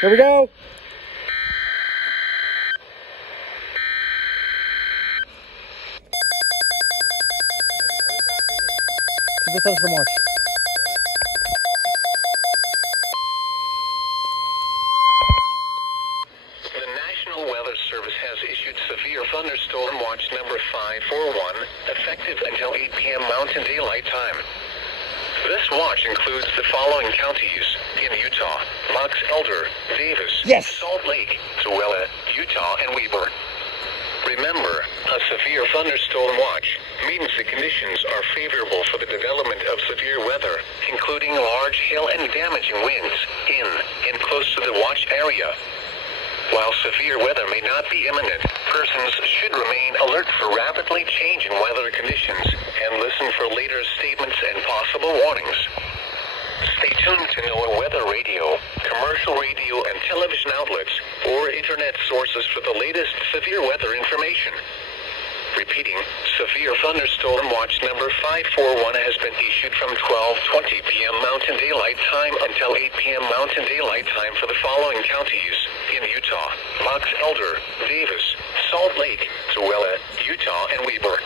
Here we go. This is the Thunderstorm watch. The National Weather Service has issued severe thunderstorm watch number 541, effective until 8 p.m. Mountain Daylight Time. This watch includes the following counties in Utah: Box Elder, Davis, Yes. Salt Lake, Tooele, Utah, and Weber. Remember, a severe thunderstorm watch means the conditions are favorable for the development of severe weather, including large hail and damaging winds in and close to the watch area. While severe weather may not be imminent, persons should remain alert for rapidly changing weather conditions and listen for later statements and possible warnings. Stay tuned to NOAA weather radio, commercial radio and television outlets, or internet sources for the latest severe weather information. Repeating, severe thunderstorm watch number 541 has been issued from 12:20 p.m. Mountain Daylight Time until 8 p.m. Mountain Daylight Time for the following counties in Utah: Box Elder, Davis, Salt Lake, Tooele, Utah, and Weber.